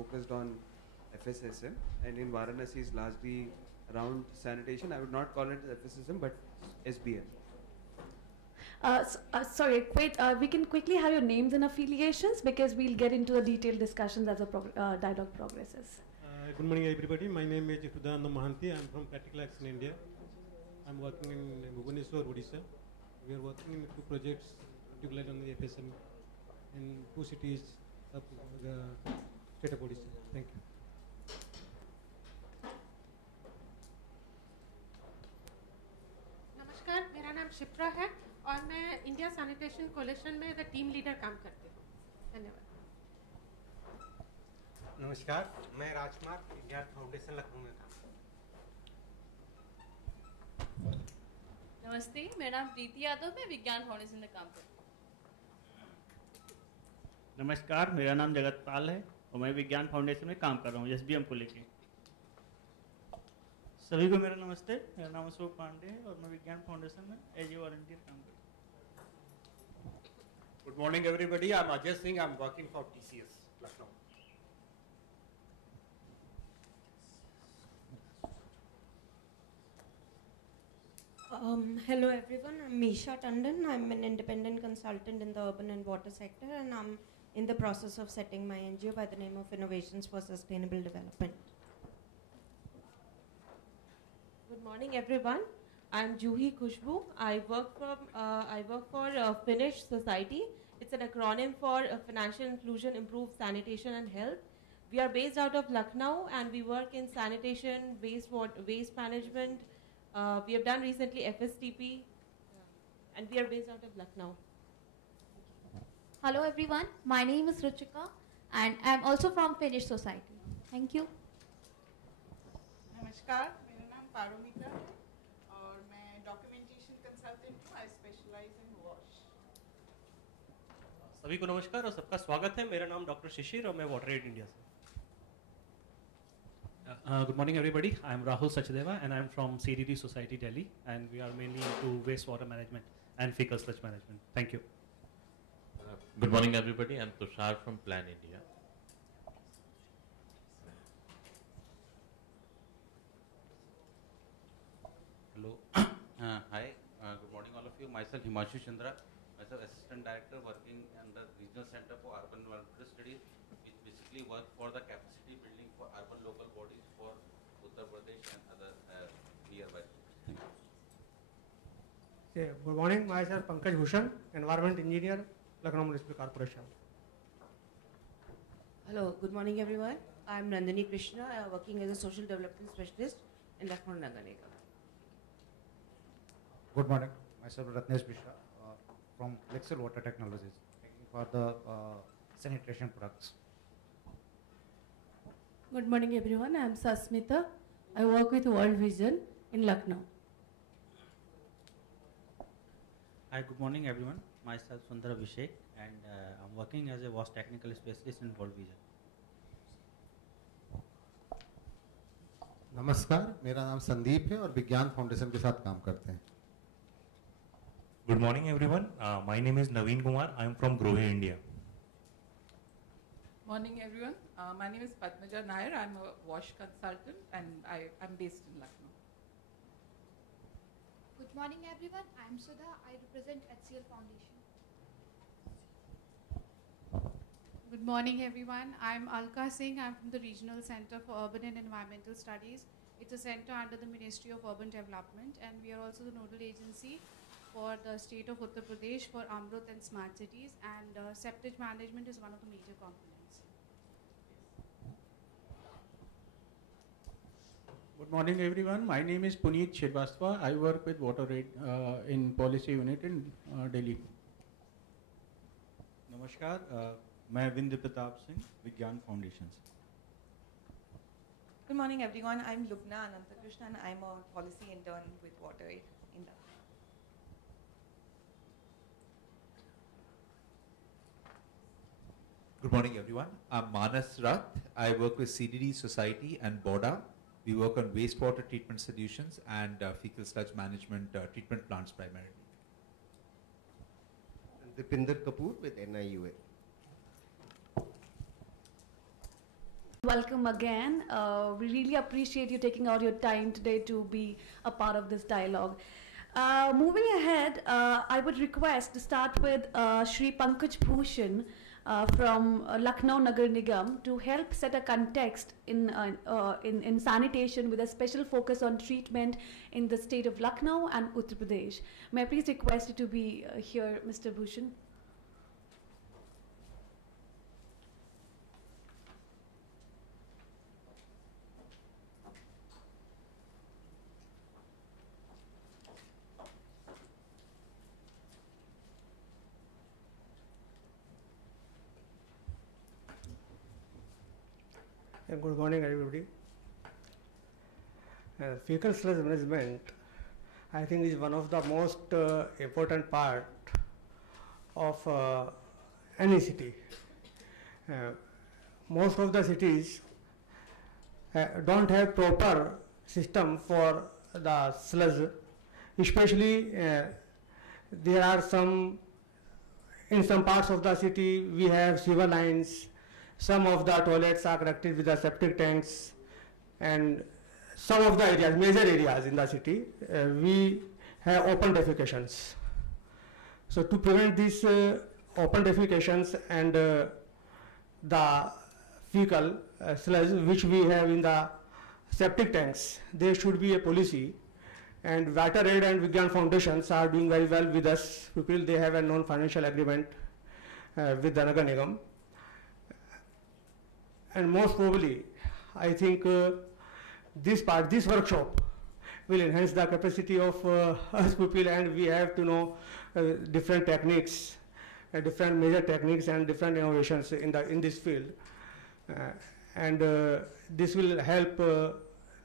focused on FSSM, and in Varanasi is largely around sanitation. I would not call it FSSM, but SBM. Sorry, wait, we can quickly have your names and affiliations because we'll get into the detailed discussions as the dialogue progresses. Good morning, everybody. My name is Hrudananda Mahanti. I'm from Practical Action India. I'm working in Bhubaneswar, Odisha. We are working in 2 projects, particularly on the FSM in 2 cities of the state of Odisha. Thank you. नमस्कार, मेरा नाम शिप्रा है और मैं India sanitation collision में as team leader काम करती हूँ. धन्यवाद. नमस्कार, मैं राजकुमार विज्ञान फाउंडेशन लखनऊ में काम. नमस्ते, मेरा नाम प्रीति यादव है, विज्ञान फाउंडेशन में काम करती हूँ. नमस्कार, मेरा नाम जगत पाल है और मैं विज्ञान फाउंडेशन में काम कर रहा हूँ एसबीएम को लेके. सभी को मेरा नमस्ते, मेरा नाम अशोक पांडे है और मैं विज्ञान फाउंडेशन में एज ए वॉलंटियर काम करता हूँ. Good morning everybody, I am Ajay Singh, I am working for TCS Lucknow. Hello everyone, I'm Meesha Tandon. I'm an independent consultant in the urban and water sector, and I'm in the process of setting my NGO by the name of Innovations for Sustainable Development. Good morning everyone. I'm Juhi Khushbu. I work for Finnish Society. It's an acronym for Financial Inclusion, Improved Sanitation and Health. We are based out of Lucknow and we work in sanitation, waste management. We have done recently FSTP, and we are based out of Lucknow. Hello everyone, my name is Ruchika and I am also from Finnish Society. Thank you. नमस्कार, मेरा नाम पारोमिता है और मैं documentation consultant हूँ. आई स्पेशलाइज इन वॉश. सभी को नमस्कार और सबका स्वागत है. मेरा नाम डॉक्टर शिशिर और मैं वाटर एड इंडिया से. Good morning everybody, I am Rahul Sachdeva and I am from CDD Society Delhi, and we are mainly into wastewater management and fecal sludge management. Thank you. Good morning everybody, I am Tushar from Plan India. Hello. Hi. Good morning all of you. Myself Himanshu Chandra. Myself Assistant Director working under Regional Center for Urban Environmental Studies, which basically work for the capacity building for urban local bodies for Uttar Pradesh and other nearby. Good morning. Myself Pankaj Bhushan, Environment Engineer, Lucknow Municipal Corporation. Hello, good morning everyone. I'm Nandini Krishna, working as a social development specialist in Lucknow Nagar Nigam. Good morning. Myself Ratnesh Mishra from Lexel Water Technologies, working for the sanitation products. Good morning everyone, I am Sasmita. I work with World Vision in Lucknow. Hi, good morning everyone. Myself Sundar Abhishek and I am working as a wash technical specialist in World Vision. नमस्कार, मेरा नाम संदीप है और विज्ञान फाउंडेशन के साथ काम करते हैं. Good morning everyone. My name is Naveen Kumar. I am from Grohe, India. Morning everyone. My name is Padmaja Nair. I'm a wash consultant and I'm based in Lucknow. Good morning everyone, I am Sudha. I represent HCL Foundation. Good morning everyone. I am Alka Singh. I am from the Regional Center for Urban and Environmental Studies. It's a center under the Ministry of Urban Development, and we are also the nodal agency for the state of Uttar Pradesh for Amrut and smart cities, and septage management is one of the major components. Good morning everyone. My name is Puneet Shrivastava. I work with WaterAid in policy unit in Delhi. नमस्कार, मैं विंध्य प्रताप सिंह, विज्ञान फाउंडेशन से. Good morning everyone. I'm Lubna Anantakrishna and I'm a policy intern with WaterAid in Delhi. Good morning everyone. I'm Manas Rath. I work with CDD Society and BODA. We work on wastewater treatment solutions and fecal sludge management treatment plants primarily. Dipinder Kapoor with NIUA. Welcome again. We really appreciate you taking out your time today to be a part of this dialogue. Moving ahead, I would request to start with Shri Pankaj Bhushan from Lucknow Nagar Nigam to help set a context in sanitation with a special focus on treatment in the state of Lucknow and Uttar Pradesh. May I please request you to be here, Mr. Bhushan? Good morning, everybody. Fecal sludge management, I think, is one of the most important part of any city. Most of the cities don't have proper system for the sludge, especially there are in some parts of the city we have sewer lines. Some of the toilets are connected with the septic tanks, and some of the areas, major areas in the city, we have open defecations. So to prevent these open defecations and the fecal sludge which we have in the septic tanks, there should be a policy, and WaterAid and Vigyan Foundations are doing very well with us. People, they have a non-financial agreement with the Nagar Nigam. And most probably, I think this workshop will enhance the capacity of us people, and we have to know different techniques, different major techniques and different innovations in this field. And this will help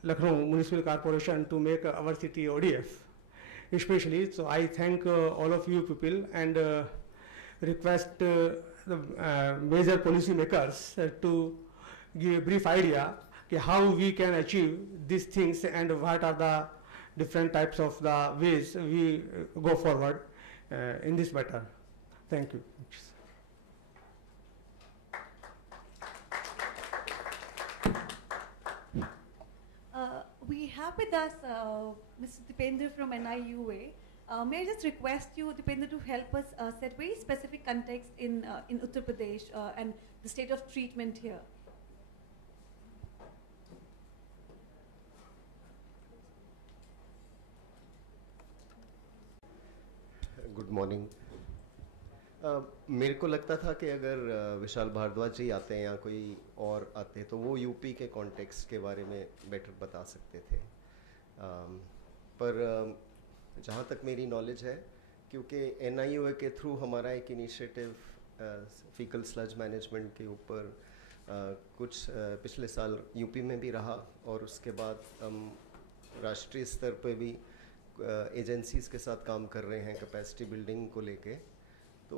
Lucknow Municipal Corporation to make our city ODF, especially. So I thank all of you people and request the major policy makers to give a brief idea how we can achieve these things and what are the different types of the ways we go forward in this matter. Thank you. We have with us Mr. Dipendra from NIUA. May I just request you, Dipendra, to help us set very specific context in Uttar Pradesh and the state of treatment here. Good morning. मेरे को लगता था कि अगर विशाल भारद्वाज जी आते हैं या कोई और आते तो वो यूपी के कॉन्टेक्स्ट के बारे में बेटर बता सकते थे, पर जहाँ तक मेरी नॉलेज है, क्योंकि NIUA के थ्रू हमारा एक इनिशिएटिव फीकल स्लज मैनेजमेंट के ऊपर कुछ पिछले साल यूपी में भी रहा, और उसके बाद हम राष्ट्रीय स्तर पे भी एजेंसीज़ के साथ काम कर रहे हैं कैपेसिटी बिल्डिंग को लेके। तो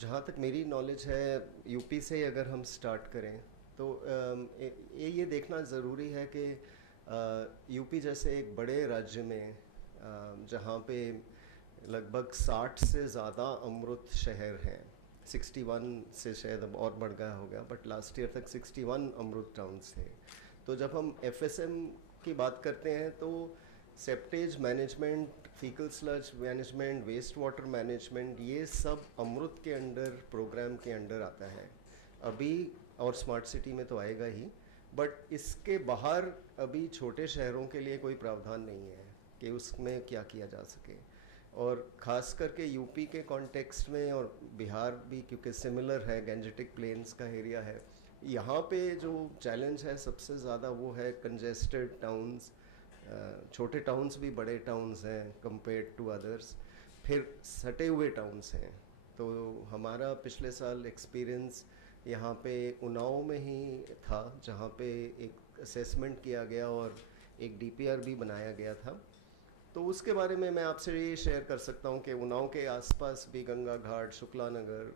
जहाँ तक मेरी नॉलेज है, यूपी से अगर हम स्टार्ट करें तो ये देखना ज़रूरी है कि यूपी जैसे एक बड़े राज्य में जहाँ पे लगभग 60 से ज़्यादा अमृत शहर हैं, 61 से शायद अब और बढ़ गया होगा, बट लास्ट ईयर तक 61 अमृत टाउन्स थे। तो जब हम FSM की बात करते हैं तो septage management, faecal sludge management, waste water management, ये सब अमृत के अंडर, प्रोग्राम के अंडर आता है अभी, और स्मार्ट सिटी में तो आएगा ही, बट इसके बाहर अभी छोटे शहरों के लिए कोई प्रावधान नहीं है कि उसमें क्या किया जा सके। और ख़ास करके यूपी के कॉन्टेक्स्ट में, और बिहार भी क्योंकि सिमिलर है, गैंजेटिक प्लेन्स का एरिया है, यहाँ पे जो चैलेंज है सबसे ज़्यादा वो है कंजेस्टेड टाउन्स। छोटे टाउन्स भी बड़े टाउन्स हैं कंपेयर्ड टू अदर्स, फिर सटे हुए टाउन्स हैं। तो हमारा पिछले साल एक्सपीरियंस यहाँ पे उन्नाव में ही था, जहाँ पे एक असेसमेंट किया गया और एक DPR भी बनाया गया था। तो उसके बारे में मैं आपसे ये शेयर कर सकता हूँ कि उन्नाव के आसपास भी गंगा घाट, शुक्ला नगर,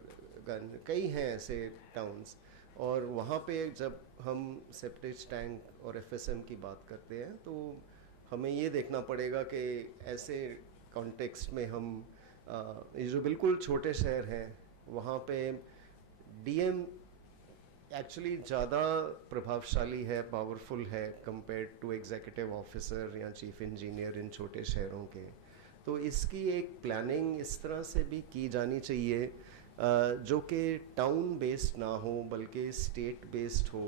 कई हैं ऐसे टाउन्स, और वहाँ पे जब हम सेप्टेज टैंक और FSM की बात करते हैं तो हमें ये देखना पड़ेगा कि ऐसे कॉन्टेक्स्ट में हम ये जो बिल्कुल छोटे शहर हैं वहाँ पे DM एक्चुअली ज़्यादा प्रभावशाली है, पावरफुल है कंपेयर्ड टू एग्जीक्यूटिव ऑफिसर या चीफ इंजीनियर इन छोटे शहरों के। तो इसकी एक प्लानिंग इस तरह से भी की जानी चाहिए जो कि टाउन बेस्ड ना हो बल्कि स्टेट बेस्ड हो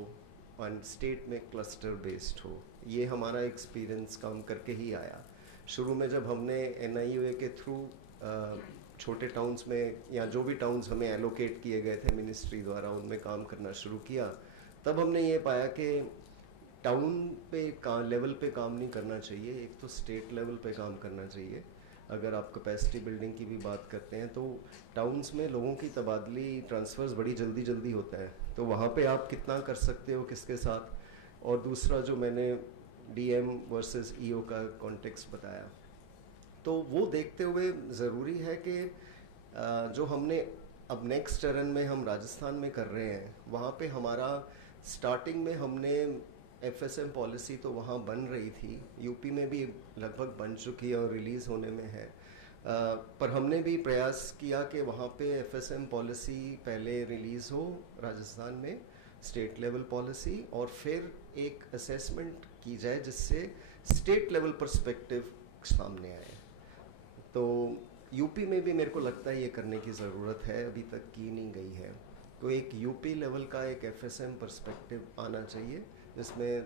और स्टेट में क्लस्टर बेस्ड हो। ये हमारा एक्सपीरियंस काम करके ही आया। शुरू में जब हमने NIUA के थ्रू छोटे टाउन्स में या जो भी टाउन्स हमें एलोकेट किए गए थे मिनिस्ट्री द्वारा उनमें काम करना शुरू किया, तब हमने ये पाया कि टाउन पे लेवल पे काम नहीं करना चाहिए, एक तो स्टेट लेवल पे काम करना चाहिए। अगर आप कैपेसिटी बिल्डिंग की भी बात करते हैं तो टाउन्स में लोगों की तबादली ट्रांसफ़र्स बड़ी जल्दी जल्दी होता है, तो वहाँ पे आप कितना कर सकते हो किसके साथ। और दूसरा जो मैंने DM वर्सेस EO का कॉन्टेक्स्ट बताया, तो वो देखते हुए ज़रूरी है कि जो हमने अब नेक्स्ट चरण में हम राजस्थान में कर रहे हैं, वहाँ पे हमारा स्टार्टिंग में हमने FSM पॉलिसी तो वहाँ बन रही थी, यूपी में भी लगभग बन चुकी है और रिलीज़ होने में है, पर हमने भी प्रयास किया कि वहाँ पे FSM पॉलिसी पहले रिलीज़ हो राजस्थान में, स्टेट लेवल पॉलिसी, और फिर एक असेसमेंट की जाए जिससे स्टेट लेवल पर्सपेक्टिव सामने आए। तो यूपी में भी मेरे को लगता है ये करने की ज़रूरत है, अभी तक की नहीं गई है। तो एक यूपी लेवल का एक FSM पर्सपेक्टिव आना चाहिए, जिसमें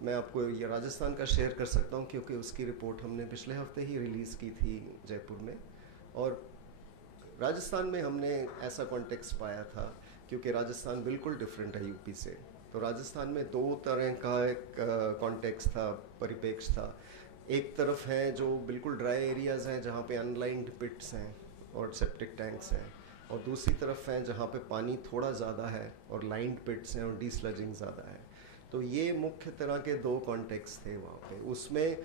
मैं आपको ये राजस्थान का शेयर कर सकता हूँ क्योंकि उसकी रिपोर्ट हमने पिछले हफ्ते ही रिलीज़ की थी जयपुर में। और राजस्थान में हमने ऐसा कॉन्टेक्स्ट पाया था क्योंकि राजस्थान बिल्कुल डिफरेंट है यूपी से। तो राजस्थान में दो तरह का एक कॉन्टेक्स्ट था, परिप्रेक्ष्य था। एक तरफ है जो बिल्कुल ड्राई एरियाज़ हैं जहाँ पे अनलाइंड पिट्स हैं और सेप्टिक टैंक्स हैं, और दूसरी तरफ हैं जहाँ पे पानी थोड़ा ज़्यादा है और लाइंड पिट्स हैं और डीस्लजिंग ज़्यादा है। तो ये मुख्य तरह के दो कॉन्टेक्स्ट थे वहाँ पे। उसमें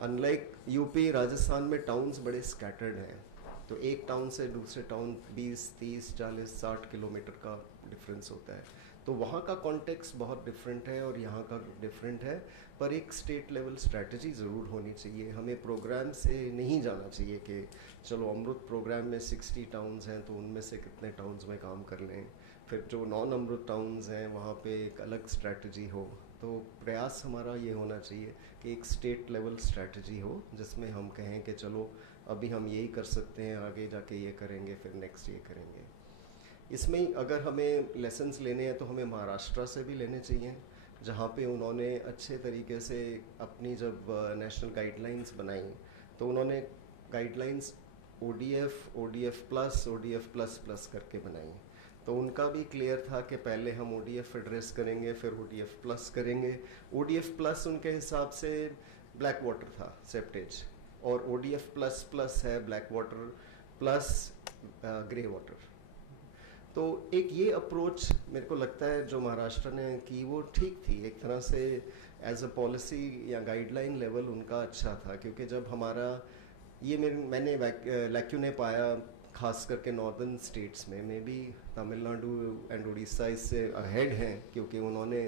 अनलाइक यूपी, राजस्थान में टाउन्स बड़े स्कैटर्ड हैं, तो एक टाउन से दूसरे टाउन 20, 30, 40, 60 किलोमीटर का डिफरेंस होता है। तो वहाँ का कॉन्टेक्स्ट बहुत डिफरेंट है और यहाँ का डिफरेंट है, पर एक स्टेट लेवल स्ट्रैटेजी ज़रूर होनी चाहिए। हमें प्रोग्राम से नहीं जाना चाहिए कि चलो अमृत प्रोग्राम में 60 टाउन्स हैं तो उनमें से कितने टाउन्स में काम कर लें, फिर जो नॉन अमृत टाउन्स हैं वहाँ पे एक अलग स्ट्रैटेजी हो। तो प्रयास हमारा ये होना चाहिए कि एक स्टेट लेवल स्ट्रैटेजी हो जिसमें हम कहें कि चलो अभी हम यही कर सकते हैं, आगे जाके ये करेंगे, फिर नेक्स्ट ये करेंगे। इसमें अगर हमें लेसन्स लेने हैं तो हमें महाराष्ट्र से भी लेने चाहिए, जहाँ पे उन्होंने अच्छे तरीके से अपनी जब नेशनल गाइडलाइंस बनाई तो उन्होंने गाइडलाइंस ODF प्लस करके बनाई। तो उनका भी क्लियर था कि पहले हम ODF एड्रेस करेंगे, फिर ODF प्लस करेंगे। ODF प्लस उनके हिसाब से ब्लैक वाटर था, सेप्टेज, और ODF प्लस है black water plus grey water. तो एक ये अप्रोच मेरे को लगता है जो महाराष्ट्र ने की वो ठीक थी, एक तरह से एज अ पॉलिसी या गाइडलाइन लेवल उनका अच्छा था। क्योंकि जब हमारा ये मैंने लैक्यूने पाया खास करके नॉर्दर्न स्टेट्स में, मे बी तमिलनाडु एंड उड़ीसा इससे अहेड हैं क्योंकि उन्होंने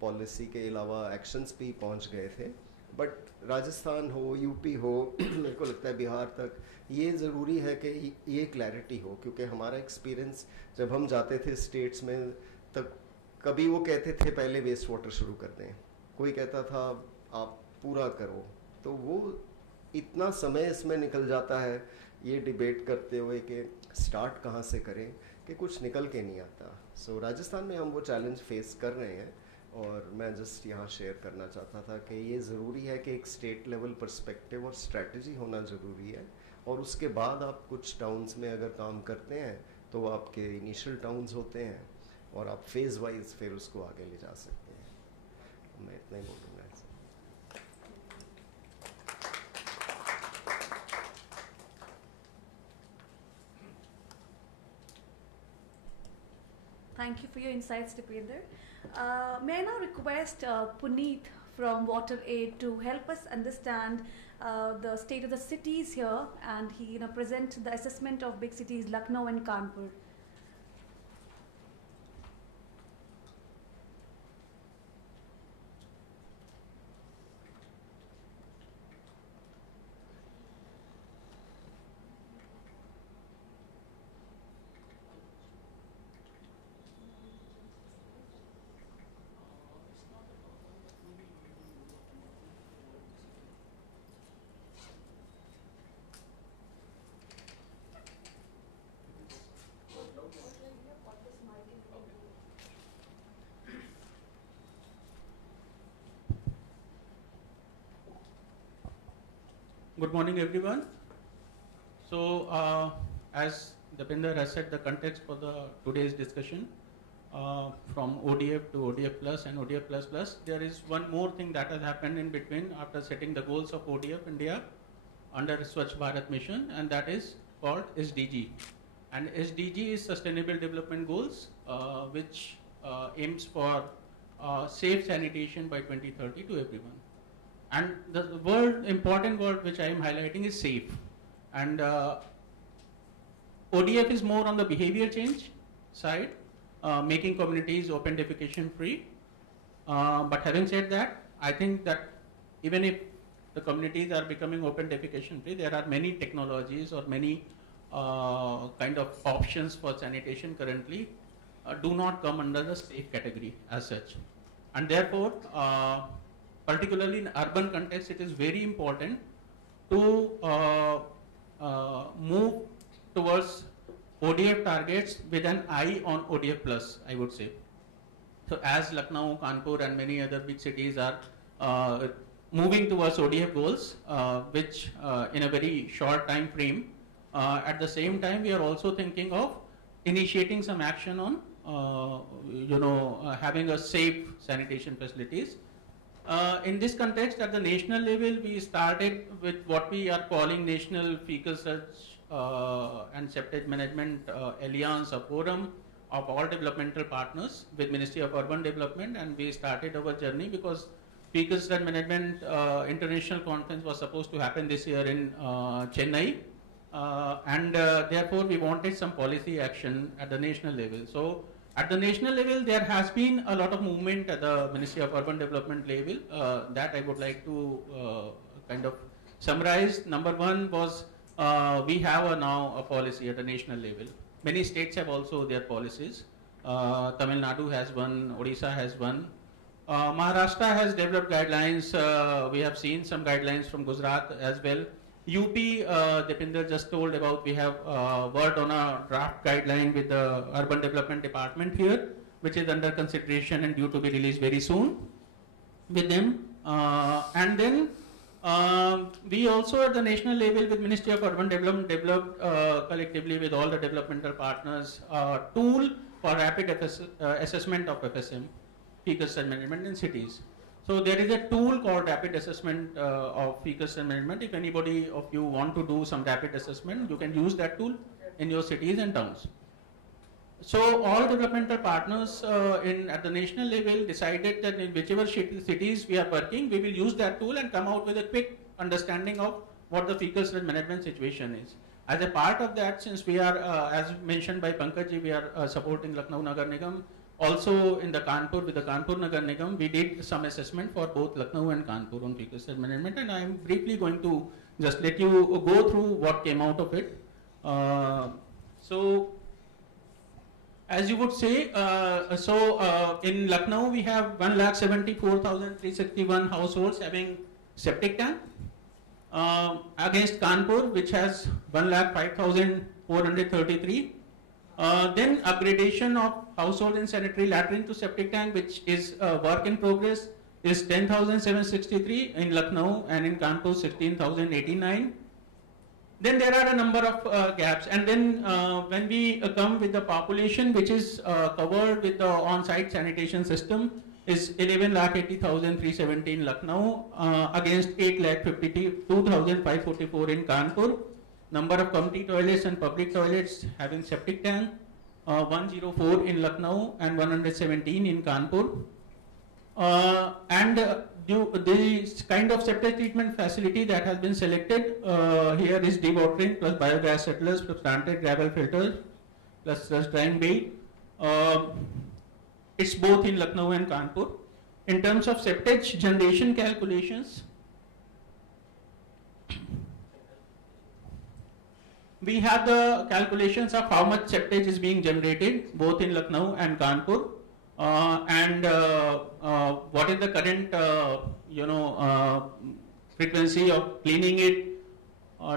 पॉलिसी के अलावा एक्शंस भी पहुंच गए थे। बट राजस्थान हो, यूपी हो, मेरे को लगता है बिहार तक ये ज़रूरी है कि ये क्लैरिटी हो। क्योंकि हमारा एक्सपीरियंस जब हम जाते थे स्टेट्स में तब कभी वो कहते थे पहले वेस्ट वाटर शुरू कर दें, कोई कहता था आप पूरा करो, तो वो इतना समय इसमें निकल जाता है ये डिबेट करते हुए कि स्टार्ट कहाँ से करें कि कुछ निकल के नहीं आता। सो राजस्थान में हम वो चैलेंज फेस कर रहे हैं और मैं जस्ट यहाँ शेयर करना चाहता था कि ये ज़रूरी है कि एक स्टेट लेवल पर्सपेक्टिव और स्ट्रैटेजी होना ज़रूरी है। और उसके बाद आप कुछ टाउन्स में अगर काम करते हैं तो वो आपके इनिशियल टाउन्स होते हैं और आप फेज़ वाइज फिर उसको आगे ले जा सकते हैं। मैं इतना ही बोलूँगा। Thank you for your insights, Dipender. May I now request Puneet from WaterAid to help us understand the state of the cities here, and he present the assessment of big cities Lucknow and Kanpur. Good morning, everyone. So, as Deepinder has said, the context for today's discussion, from ODF to ODF Plus and ODF Plus Plus, there is one more thing that has happened in between after setting the goals of ODF India under Swachh Bharat Mission, and that is called SDG. And SDG is Sustainable Development Goals, which aims for safe sanitation by 2030 to everyone. And the important word which I am highlighting is safe. And ODF is more on the behavior change side, making communities open defecation free. But having said that, I think that even if the communities are becoming open defecation free, there are many technologies or many kind of options for sanitation currently do not come under the safe category as such. And therefore, particularly in urban context, it is very important to move towards ODF targets with an eye on ODF plus, I would say. So as Lucknow, Kanpur and many other big cities are moving towards ODF goals, which in a very short time frame, at the same time we are also thinking of initiating some action on having a safe sanitation facilities. In this context, at the national level, we started with what we are calling National Fecal Sludge and Septage Management Alliance, a forum of all developmental partners with Ministry of Urban Development, and we started our journey because Fecal Sludge Management International Conference was supposed to happen this year in Chennai, and therefore we wanted some policy action at the national level. So at the national level, there has been a lot of movement at the Ministry of Urban Development level that I would like to kind of summarize. Number one was we have now a policy at the national level. Many states have also their policies. Tamil Nadu has one, Odisha has one. Maharashtra has developed guidelines. We have seen some guidelines from Gujarat as well. UP, Deepinder just told about, we have worked on a draft guideline with the Urban Development Department here, which is under consideration and due to be released very soon with them. And then we also at the national level with Ministry of Urban Development developed collectively with all the developmental partners a tool for rapid assessment of FSM, fecal sludge management in cities. So there is a tool called rapid assessment of fecal sludge management. If anybody of you want to do some rapid assessment, you can use that tool in your cities and towns. So all developmental partners at the national level decided that in whichever cities we are working, we will use that tool and come out with a quick understanding of what the fecal sludge management situation is. As a part of that, since we are, as mentioned by Pankaj, we are supporting Lucknow Nagar Nigam. Also in the Kanpur, with the Kanpur Nagar Nigam, we did some assessment for both Lucknow and Kanpur on fecal sludge management, and I am briefly going to just let you go through what came out of it. So, as you would say, in Lucknow we have 1,74,361 households having septic tank, against Kanpur, which has 1,05,433. Then upgradation of household and sanitary latrine to septic tank, which is work in progress, is 10,763 in Lucknow, and in Kanpur 16,089. Then there are a number of gaps, and then when we come with the population which is covered with the on-site sanitation system is 11,80,370 in Lucknow against 8,52,544 in Kanpur. Number of community toilets and public toilets having septic tank, 104 in Lucknow and 117 in Kanpur. The kind of septic treatment facility that has been selected here is dewatering plus biogas settlers plus planted gravel filters plus drying bay. It's both in Lucknow and Kanpur. In terms of septage generation calculations, we have the calculations of how much septage is being generated both in Lucknow and Kanpur, and what is the current frequency of cleaning it,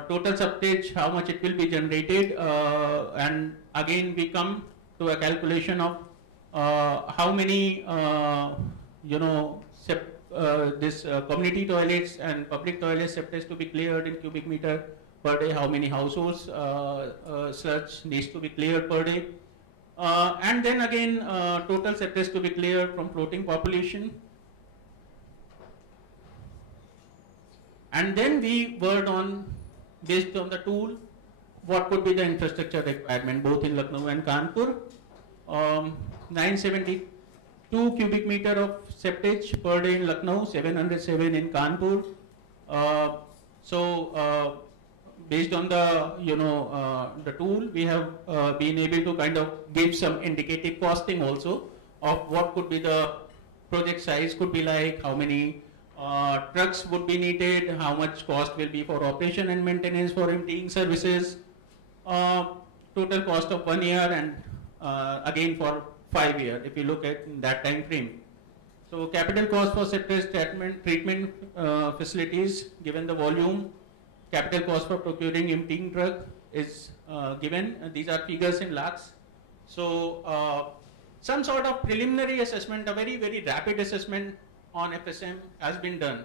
total septage, how much it will be generated, and again we come to a calculation of how many this community toilets and public toilet septage to be cleared in cubic meter per day, how many households sludge needs to be cleared per day. And then again, total septage to be cleared from floating population. And then we worked on, based on the tool, what could be the infrastructure requirement both in Lucknow and Kanpur. 972 cubic meter of septage per day in Lucknow, 707 in Kanpur. Based on the the tool, we have been able to kind of give some indicative costing also of what could be the project size could be like, how many trucks would be needed, how much cost will be for operation and maintenance for emptying services, total cost of 1 year, and again for 5 years if you look at that time frame. So capital cost for septage treatment facilities given the volume, capital cost for procuring emptying truck is given. These are figures in lakhs. So some sort of preliminary assessment, a very, very rapid assessment on FSM has been done.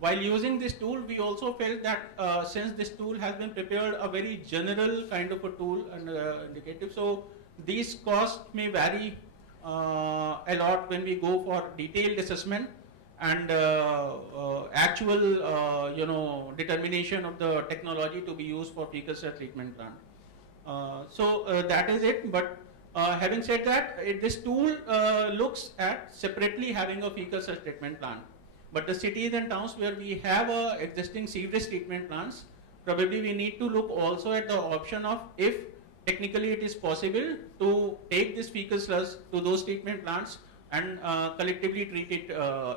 While using this tool, we also felt that since this tool has been prepared a very general kind of a tool and indicative, so these costs may vary a lot when we go for detailed assessment and actual determination of the technology to be used for fecal sludge treatment plant. That is it. But having said that, this tool looks at separately having a fecal sludge treatment plant. But the cities and towns where we have existing sewage treatment plants, probably we need to look also at the option of if technically it is possible to take this fecal sludge to those treatment plants and collectively treat it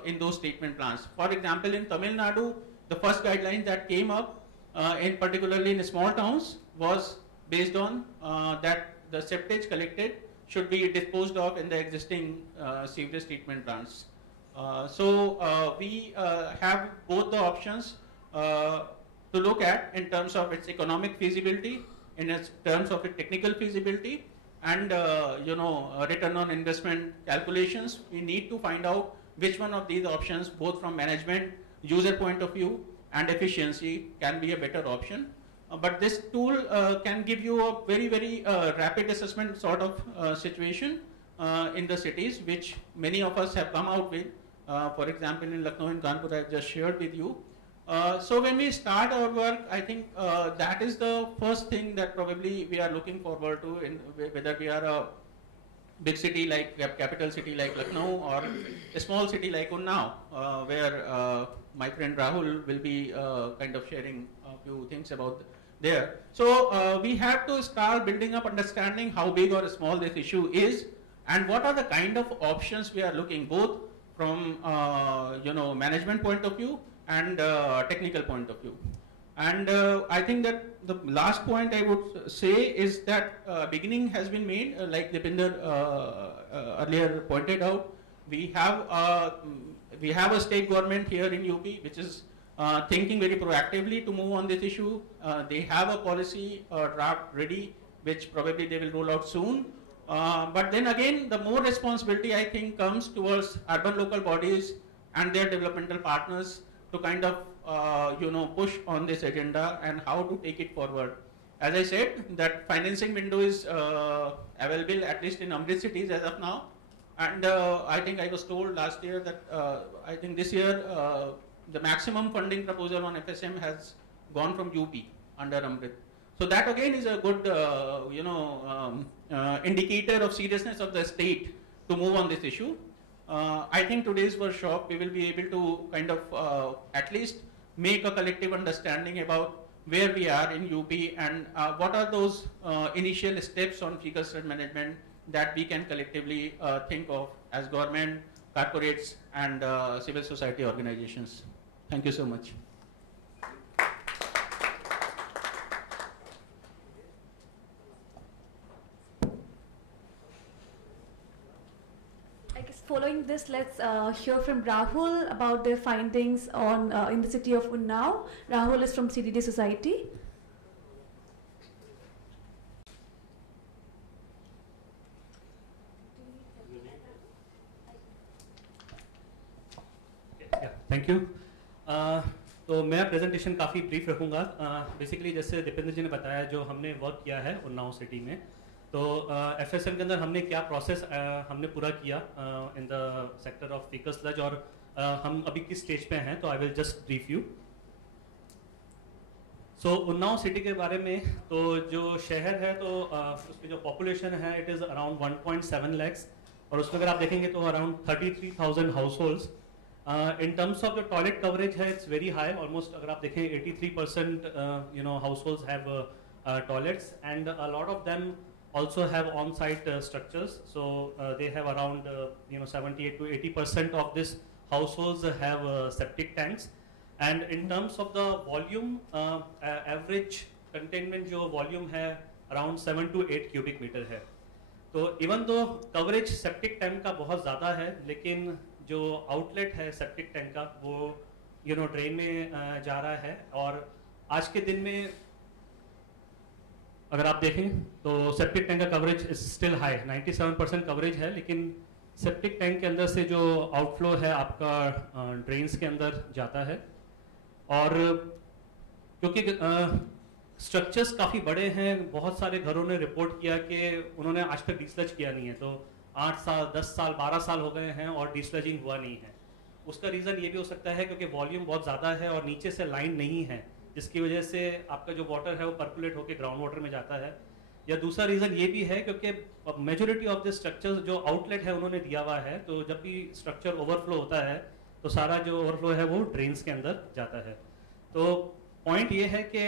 in those treatment plants. For example, in Tamil Nadu, the first guidelines that came up, particularly in small towns, was based on that the septage collected should be disposed of in the existing sewage treatment plants. We have both the options to look at in terms of its economic feasibility, in its terms of its technical feasibility, and return on investment calculations. We need to find out which one of these options, both from management, user point of view, and efficiency, can be a better option. But this tool can give you a very, very rapid assessment sort of situation in the cities, which many of us have come out with. For example, in Lucknow and Kanpur, I just shared with you. So when we start our work, I think that is the first thing that probably we are looking forward to, in whether we are a big city like capital city like Lucknow or a small city like Unnao, where my friend Rahul will be kind of sharing a few things about there. So we have to start building up understanding how big or small this issue is and what are the kind of options we are looking, both from management point of view and technical point of view. And I think that the last point I would say is that beginning has been made, like Dipinder earlier pointed out. We have a state government here in UP which is thinking very proactively to move on this issue. They have a policy draft ready, which probably they will roll out soon. But then again, the more responsibility I think comes towards urban local bodies and their developmental partners to kind of push on this agenda and how to take it forward. As I said, that financing window is available at least in Amrit cities as of now, and I think I was told last year that I think this year the maximum funding proposal on FSM has gone from UP under Amrit. So that again is a good indicator of seriousness of the state to move on this issue. I think today's workshop we will be able to kind of at least make a collective understanding about where we are in UP and what are those initial steps on fecal sludge management that we can collectively think of as government, corporates, and civil society organizations. Thank you so much. Following this, let's hear from Rahul about their findings on in the city of Unnao. Rahul is from CDD Society. Thank you. तो मैं प्रेजेंटेशन काफ़ी ब्रीफ रखूँगा। बेसिकली जैसे दीपेंद्र जी ने बताया, जो हमने वर्क किया है उन्नाव सिटी में, तो FSM के अंदर हमने क्या प्रोसेस हमने पूरा किया in the sector of faecal sludge, और हम अभी किस स्टेज पे हैं, तो I will just brief you. सो उन्नाव सिटी के बारे में, तो जो शहर है तो उसकी जो पॉपुलेशन है इट इज़ अराउंड 1.7 lakhs, और उसमें अगर आप देखेंगे तो अराउंड 33,000 house holds. In terms of the toilet coverage है इट्स वेरी हाई, ऑलमोस्ट अगर आप देखें 83% house holds have toilets, and a lot of them also have on-site structures, so they have around 78 to 80% of this households have septic tanks, and in terms of the volume, average containment जो volume है around 7 to 8 cubic meter है। तो even though coverage septic tank का बहुत ज़्यादा है, लेकिन जो outlet है septic tank का वो drain में जा रहा है, और आज के दिन में अगर आप देखें तो सेप्टिक टैंक का कवरेज इज स्टिल हाई, 97% कवरेज है, लेकिन सेप्टिक टैंक के अंदर से जो आउटफ्लो है आपका ड्रेन्स के अंदर जाता है, और क्योंकि स्ट्रक्चर्स काफ़ी बड़े हैं, बहुत सारे घरों ने रिपोर्ट किया कि उन्होंने आज तक डिस्लज किया नहीं है, तो 8 साल 10 साल 12 साल हो गए हैं और डिस्लजिंग हुआ नहीं है। उसका रीज़न ये भी हो सकता है क्योंकि वॉल्यूम बहुत ज़्यादा है और नीचे से लाइन नहीं है, जिसकी वजह से आपका जो वाटर है वो पर्कुलेट होकर ग्राउंड वाटर में जाता है। या दूसरा रीज़न ये भी है क्योंकि मेजोरिटी ऑफ द स्ट्रक्चर्स जो आउटलेट है उन्होंने दिया हुआ है, तो जब भी स्ट्रक्चर ओवरफ्लो होता है तो सारा जो ओवरफ्लो है वो ड्रेन्स के अंदर जाता है। तो पॉइंट ये है कि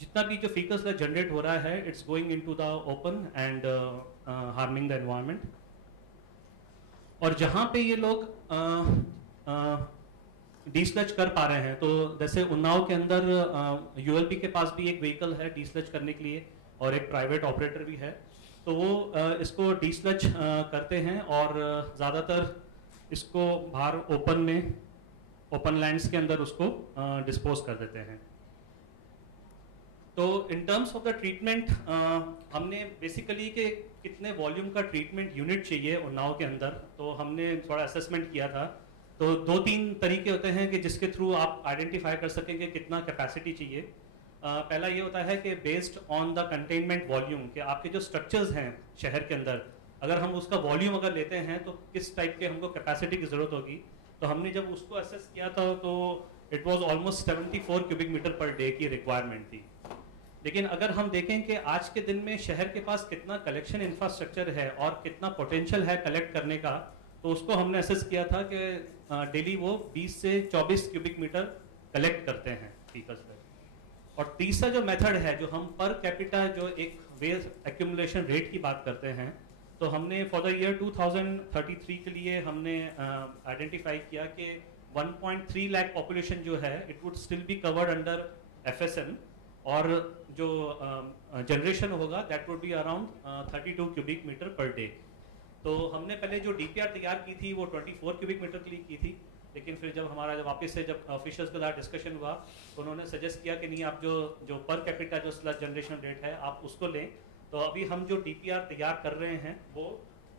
जितना भी जो फीकल स्लज जनरेट हो रहा है it's going into the open and harming the environment. और जहाँ पे ये लोग डीस्लज कर पा रहे हैं, तो जैसे उन्नाव के अंदर ULP के पास भी एक व्हीकल है डीस्लज करने के लिए और एक प्राइवेट ऑपरेटर भी है, तो वो इसको डीस्लज करते हैं और ज़्यादातर इसको बाहर ओपन लैंड्स के अंदर उसको डिस्पोज कर देते हैं। तो in terms of the treatment हमने बेसिकली कि कितने वॉल्यूम का ट्रीटमेंट यूनिट चाहिए उन्नाव के अंदर, तो हमने थोड़ा असेसमेंट किया था। तो 2-3 तरीके होते हैं कि जिसके थ्रू आप आइडेंटिफाई कर सकेंगे कितना कैपेसिटी चाहिए। पहला ये होता है कि based on the containment volume, कि आपके जो स्ट्रक्चर्स हैं शहर के अंदर, अगर हम उसका वॉल्यूम अगर लेते हैं तो किस टाइप के हमको कैपेसिटी की ज़रूरत होगी। तो हमने जब उसको असेस किया था तो it was almost 74 cubic metre per day की रिक्वायरमेंट थी। लेकिन अगर हम देखें कि आज के दिन में शहर के पास कितना कलेक्शन इंफ्रास्ट्रक्चर है और कितना पोटेंशियल है कलेक्ट करने का, तो उसको हमने असेस किया था कि डेली वो 20 से 24 क्यूबिक मीटर कलेक्ट करते हैं फीकल्स में। और तीसरा जो मेथड है, जो हम पर कैपिटा जो एक वेस्ट एक्यूमुलेशन रेट की बात करते हैं, तो हमने फॉर द ईयर 2033 के लिए हमने आइडेंटिफाई किया कि 1.3 लाख पॉपुलेशन जो है it would still be covered under FSM, और जो जनरेशन होगा that would be around 32 cubic metre per day. तो हमने पहले जो DPR तैयार की थी वो 24 क्यूबिक मीटर के लिए की थी, लेकिन फिर जब हमारा वापस से जब ऑफिशियल्स के साथ डिस्कशन हुआ तो उन्होंने सजेस्ट किया कि नहीं, आप जो पर कैपिटा जो स्लज जनरेशन रेट है आप उसको लें। तो अभी हम जो DPR तैयार कर रहे हैं वो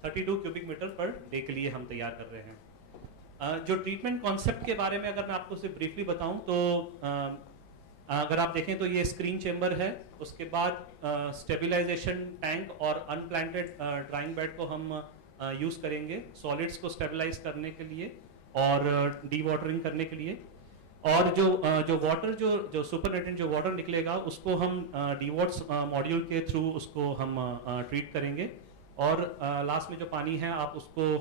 32 क्यूबिक मीटर पर डे के लिए हम तैयार कर रहे हैं। जो ट्रीटमेंट कॉन्सेप्ट के बारे में अगर मैं आपको सिर्फ ब्रीफली बताऊं तो अगर आप देखें तो ये स्क्रीन चेम्बर है, उसके बाद स्टेबलाइजेशन टैंक और अनप्लांटेड ड्राइंग बेड को हम यूज़ करेंगे सॉलिड्स को स्टेबलाइज करने के लिए और डी वाटरिंग करने के लिए। और जो वाटर जो सुपरनेटेंट जो वाटर निकलेगा उसको हम डीवॉट्स मॉड्यूल के थ्रू उसको हम ट्रीट करेंगे, और लास्ट में जो पानी है आप उसको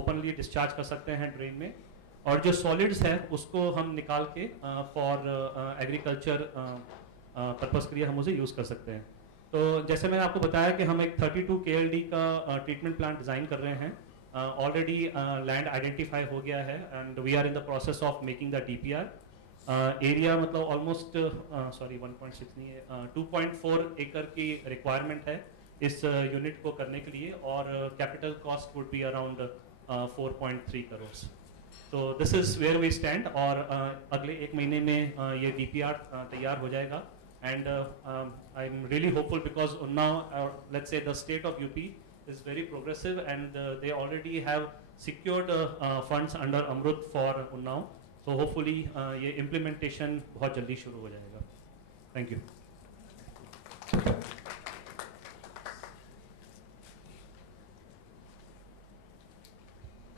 ओपनली डिस्चार्ज कर सकते हैं ड्रेन में, और जो सॉलिड्स है उसको हम निकाल के फॉर एग्रीकल्चर पर्पस के लिए हम उसे यूज़ कर सकते हैं। तो जैसे मैंने आपको बताया कि हम एक 32 KLD का ट्रीटमेंट प्लांट डिज़ाइन कर रहे हैं। ऑलरेडी लैंड आइडेंटिफाई हो गया है and we are in the process of making the DPR। Area मतलब ऑलमोस्ट 1.6 नहीं है 2.4 एकड़ की रिक्वायरमेंट है इस यूनिट को करने के लिए, और capital cost would be around 4.3 crore. तो this is where we stand, और अगले 1 महीने में ये DPR तैयार हो जाएगा। And I am really hopeful because now let's say the state of UP is very progressive and they already have secured funds under Amrut for Unnao. So hopefully ये इम्प्लीमेंटेशन बहुत जल्दी शुरू हो जाएगा. Thank you.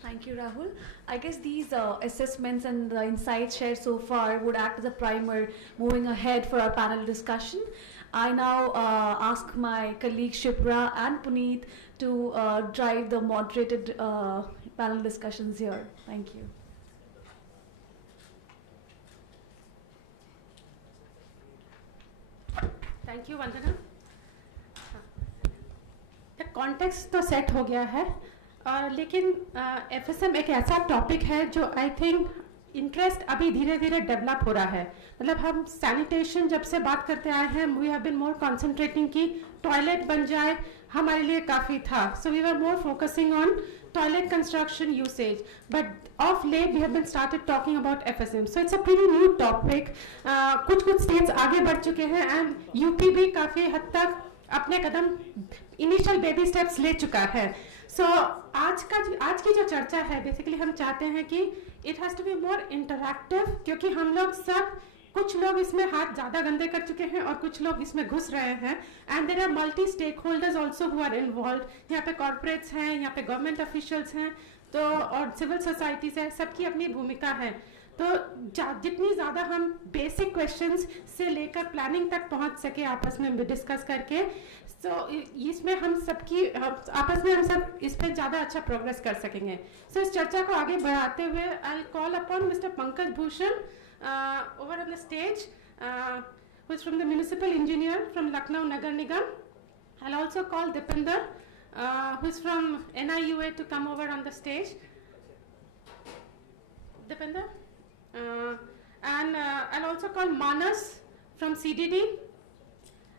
Thank you, Rahul. I guess these assessments and the insights shared so far would act as a primer moving ahead for our panel discussion. I now ask my colleagues Shipra and Puneet to drive the moderated panel discussions here. Thank you. Thank you Vandana. The context तो सेट हो गया है, लेकिन FSM एक ऐसा टॉपिक है जो I think interest अभी धीरे धीरे डेवलप हो रहा है. मतलब हम सैनिटेशन जब से बात करते आए हैं, we have been more concentrating कि टॉयलेट बन जाए हमारे लिए काफ़ी था. So we were more focusing on toilet construction usage, but of late we have been started talking about FSM. So it's a pretty new topic. कुछ states आगे बढ़ चुके हैं and UP भी काफ़ी हद तक अपने कदम initial baby steps ले चुका है. So आज की जो चर्चा है basically हम चाहते हैं कि it has to be more interactive, क्योंकि हम लोग सब कुछ लोग इसमें हाथ ज़्यादा गंदे कर चुके हैं और कुछ लोग इसमें घुस रहे हैं. And there are multi stakeholders also who are involve. यहाँ पे कॉर्पोरेट्स हैं, यहाँ पे गवर्नमेंट ऑफिशियल्स हैं, तो और सिविल सोसाइटीज़ है, सबकी अपनी भूमिका है. तो जितनी ज़्यादा हम बेसिक क्वेश्चंस से लेकर प्लानिंग तक पहुँच सके आपस में डिस्कस करके, तो इसमें हम सबकी आपस में हम सब इस पर ज़्यादा अच्छा प्रोग्रेस कर सकेंगे. सो इस चर्चा को आगे बढ़ाते हुए I call upon mister Pankaj Bhushan over on the stage, who is from the municipal engineer from Lucknow Nagar Nigam. I'll also call Dipinder, who is from NIUA, to come over on the stage. Dipinder. And I'll also call Manas from CDD,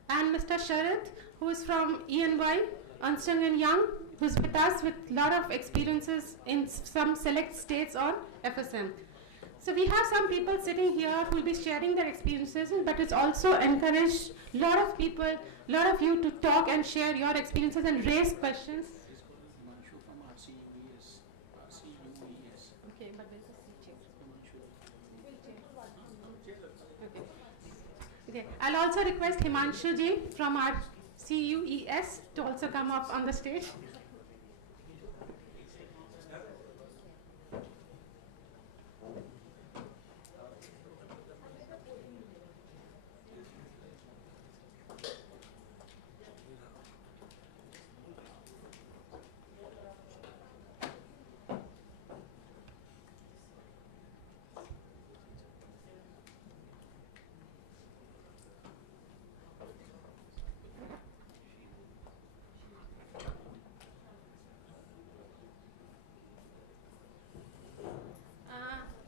and Mr. Sharad, who is from ENY, Ernst & Young, who's with us with a lot of experiences in some select states on FSM. So we have some people sitting here who will be sharing their experiences, but it's also encouraged a lot of people, a lot of you to talk and share your experiences and raise questions. Himanshu from RCUES. Okay, but there's a C chair. Okay. I'll also request Himanshu ji from our CUES to also come up on the stage.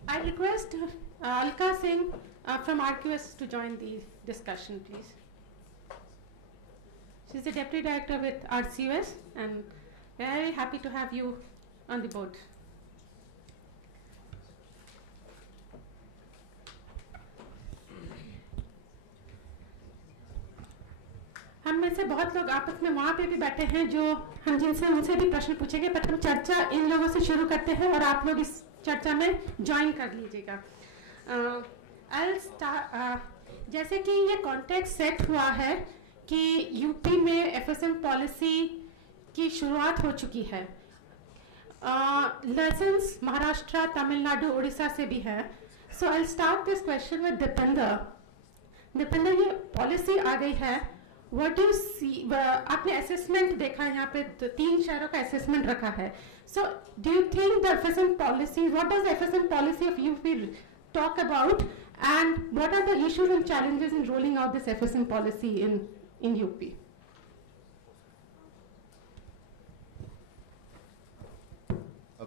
I request Alka Singh from RQS to join the discussion, please. She's the Deputy Director with RCUS, and very happy to have you on the board. हम में से बहुत लोग आपस में वहाँ पे भी बैठे हैं जो हम जिनसे उनसे भी प्रश्न पूछेंगे, पर हम चर्चा इन लोगों से शुरू करते हैं और आप लोग इस चर्चा में ज्वाइन कर लीजिएगा. जैसे कि ये कॉन्टेक्स्ट सेट हुआ है कि यूपी में एफएसएम पॉलिसी की शुरुआत हो चुकी है. लेसन्स महाराष्ट्र, तमिलनाडु, उड़ीसा से भी है. So I start this question with Dipendra. Dipendra, ये पॉलिसी आ गई है, व्हाट डू यू सी? आपने असेसमेंट देखा है, यहाँ पे 3 शहरों का असेसमेंट रखा है. So, do you think the FSM policy, what does the FSM policy of UP talk about, and what are the issues and challenges in rolling out this FSM policy in UP?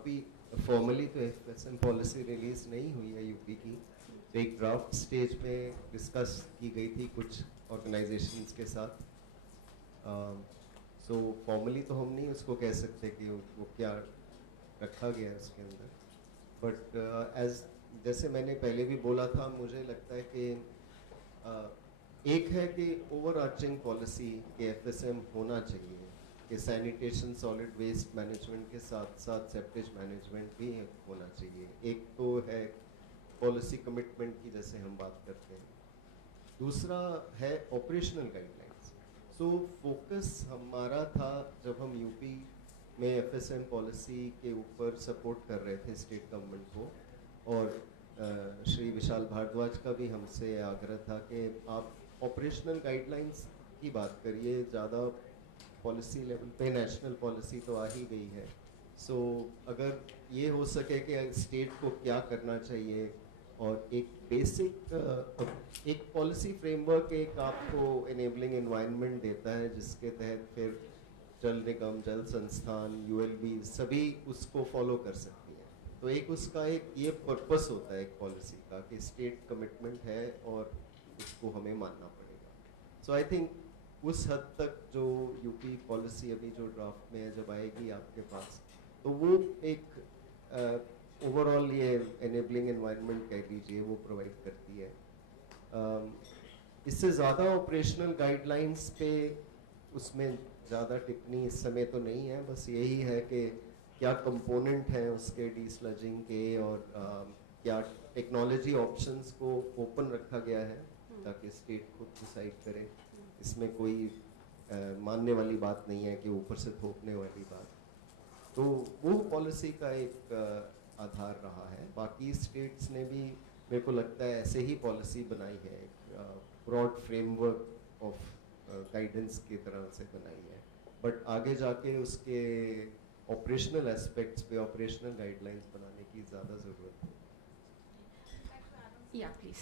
अभी फॉर्मली तो FSM policy release नहीं हुई है यूपी की. एक draft stage में डिस्कस की गई थी कुछ ऑर्गेनाइजेशंस के साथ. सो फॉर्मली तो हम नहीं उसको कह सकते कि वो क्या रखा गया है उसके अंदर. बट एज जैसे मैंने पहले भी बोला था, मुझे लगता है कि एक है कि ओवरआर्चिंग पॉलिसी के एफएसएम होना चाहिए कि सैनिटेशन, सॉलिड वेस्ट मैनेजमेंट के साथ साथ सेप्टेज मैनेजमेंट भी होना चाहिए. एक तो है पॉलिसी कमिटमेंट की जैसे हम बात करते हैं। दूसरा है ऑपरेशनल गाइडलाइंस। सो फोकस हमारा था जब हम यूपी में एफएसएम पॉलिसी के ऊपर सपोर्ट कर रहे थे स्टेट गवर्नमेंट को, और श्री विशाल भारद्वाज का भी हमसे आग्रह था कि आप ऑपरेशनल गाइडलाइंस की बात करिए, ज़्यादा पॉलिसी लेवल पे नेशनल पॉलिसी तो आ ही गई है। सो अगर ये हो सके कि स्टेट को क्या करना चाहिए, और एक बेसिक एक पॉलिसी फ्रेमवर्क एक आपको इनेबलिंग एनवायरनमेंट देता है जिसके तहत फिर जल निगम, जल संस्थान, यूएलबी सभी उसको फॉलो कर सकती हैं। तो एक उसका एक ये पर्पस होता है एक पॉलिसी का कि स्टेट कमिटमेंट है और उसको हमें मानना पड़ेगा। सो आई थिंक उस हद तक जो यूपी पॉलिसी अभी जो ड्राफ्ट में है जब आएगी आपके पास, तो वो एक ओवरऑल ये एनेबलिंग एनवायरनमेंट कह लीजिए वो प्रोवाइड करती है। इससे ज़्यादा ऑपरेशनल गाइडलाइंस पे उसमें ज़्यादा टिप्पणी इस समय तो नहीं है, बस यही है कि क्या कंपोनेंट हैं उसके डीस्लजिंग के, और क्या टेक्नोलॉजी ऑप्शंस को ओपन रखा गया है ताकि स्टेट खुद डिसाइड करे। इसमें कोई मानने वाली बात नहीं है कि ऊपर से थोपने वाली बात। तो वो पॉलिसी का एक आधार रहा है। बाकी स्टेट्स ने भी मेरे को लगता है ऐसे ही पॉलिसी बनाई है, ब्रॉड फ्रेमवर्क ऑफ गाइडेंस की तरह से बनाई है, बट आगे जाके उसके ऑपरेशनल एस्पेक्ट्स पे ऑपरेशनल गाइडलाइंस बनाने की ज़्यादा ज़रूरत है। या प्लीज।